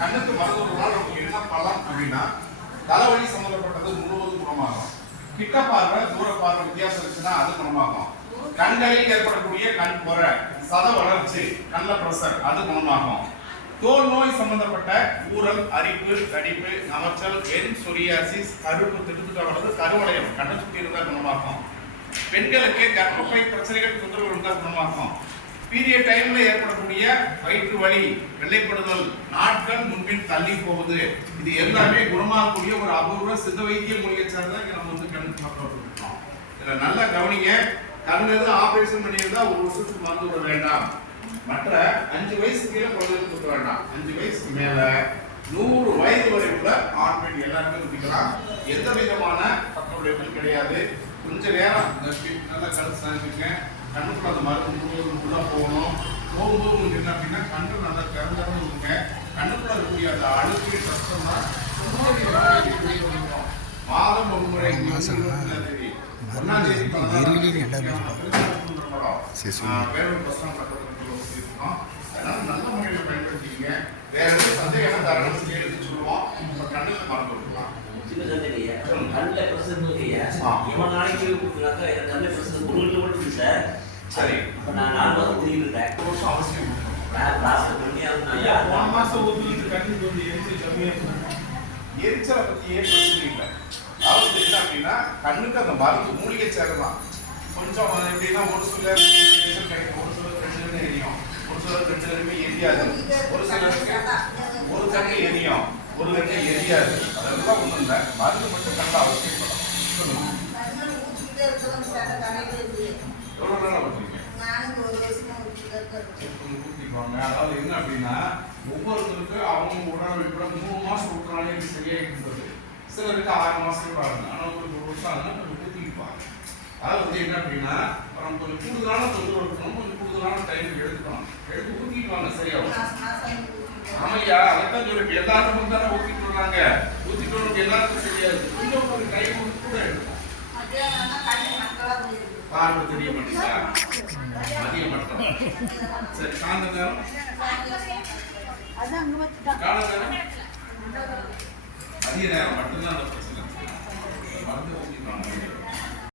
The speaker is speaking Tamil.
கண்ணுக்கு மருத்துவர்களால் நமக்கு என்ன பலன் அப்படின்னா தலைவலி சம்பந்தப்பட்டது முழுவதும் குணமாகும். கிட்ட பார்வை தூர பார்வை வித்தியாசம் இருக்குன்னா அது குணமாகும். கண்களில் ஏற்படக்கூடிய கண் பொறை, சத வளர்ச்சி, கண்ல பிரஷர் அது குணமாகும். தோல் நோய் சம்பந்தப்பட்ட ஊரல், அரிப்பு, தடிப்பு, நமைச்சல், சொரியாசிஸ், கருப்பு திட்டுவளர்ந்து கருவளையம் கண்ணை சுற்றி இருந்தால் குணமாகும். பெண்களுக்கு கர்ப்பப்பை பிரச்சனைகள் தொந்தரவு இருந்தால் குணமாகும். பீரியட் டைம்ல ஏற்படக்கூடிய வயிற்று வலி, வெள்ளைப்படுதல், நாட்கள் முன்பின் தள்ளி போகுது, இது எல்லாமே குணமாகக்கூடிய ஒரு அபூர்வ சித்த வைத்திய மூலிகை சார்ந்த நம்ம வந்து கண்ணுக்கு பார்த்துருக்கோம். இதுல நல்லா கவனிங்க. கண் எதுவும் ஆபரேஷன் பண்ணியிருந்தா ஒரு வருஷத்துக்கு மருந்து விட வேண்டாம். மற்ற 5 வயசு கீழே குழந்தைகளுக்கு கொடுக்க வேண்டாம். 5 வயசுக்கு மேல 100 வயது வரை உள்ள ஆண் பெண் எல்லாருமே குடிக்கலாம். எந்த விதமான பக்க விளைவுகள் கிடையாது. கொஞ்ச நேரம் நல்லா கழுத்து சாய்ந்துங்க. கண்ணுக்குள்ள அந்த மருந்து முழுவதும் உள்ள போகணும். போகும்போது உங்களுக்கு என்ன அப்படின்னா கண்ணு நல்லா திறந்தாலும் இருக்குங்க. கண்ணுக்குள்ள இருக்கக்கூடிய அந்த அழுக்கு கஷ்டம்னா மாதம் ஒரு முறை 1ஆம் தேதி வேறொரு பசங்க அதனால நல்ல முறையில் பயன்படுத்திங்க. வேற எதுவும் சந்தேகம் தாராளம் கேட்டு சொல்லுவோம். கண்ணுக்கு மறந்து விட்டுலாம். சரி, நான் 4 மாசம் குடிக்கிறேன். அவசியம் போன மாசம் ஊத்திட்டு கண்ணுக்கு வந்து எரிச்சல் கம்மியா இருக்கு. எரிச்சலை பத்தியே பிரச்சனை இல்லை. அதாவது என்ன அப்படின்னா கண்ணுக்கு அந்த மருந்து மூலிகை சேரலாம். கொஞ்சம் எப்படின்னா ஒரு சில கிடைக்கும், ஒரு சிலர் 2 எரியும், ஒரு சிலர் 2 எரியாது, ஒரு சிலருக்கு ஒரு கண்ணு எரியும், ஒரு கண்ணு எரியாது. அதெல்லாம் ஒன்றும் இல்லை. மருந்து மட்டும் கண்ட அவசியப்படும். சொல்லுங்க, எவ்வளோ நாளாக பண்ணுறீங்க? ஊற்றிக்குவாங்க. அதாவது என்ன அப்படின்னா ஒவ்வொருத்தருக்கு அவங்க உடனடிப்பட 3 மாதம் ஊற்றுறாலே இது சரியாகின்றது. சிலருக்கு 6 மாதம் ஆகுது. ஆனால் உங்களுக்கு 1 வருஷம் ஆகுதுன்னா கொஞ்சம் ஊற்றிக்குவாங்க. அதாவது வந்து என்ன அப்படின்னா நம்ம கொஞ்சம் கூடுதலான தொந்தரவு இருக்கணும், கொஞ்சம் கூடுதலான டைம் எடுத்துக்கணும். எடுத்து ஊற்றிக்குவாங்க, சரியாகும். ஆமையா, அதைத்தான் சொல்லிட்டு எல்லாருக்கும் தானே ஊற்றிட்டு வர்றாங்க. ஊற்றிட்டு வரணும் எல்லாருக்கும் சரியாது. கொஞ்சம் ஒரு டைம் கூட எடுக்கும். பார்வை தெரிய மாட்டீங்களா? மதிய மட்டும். சரி, காந்த நேரம் மதிய நேரம் மட்டும்தான் அந்த பிரச்சனை. மருந்து ஊற்றிக்கலாம்.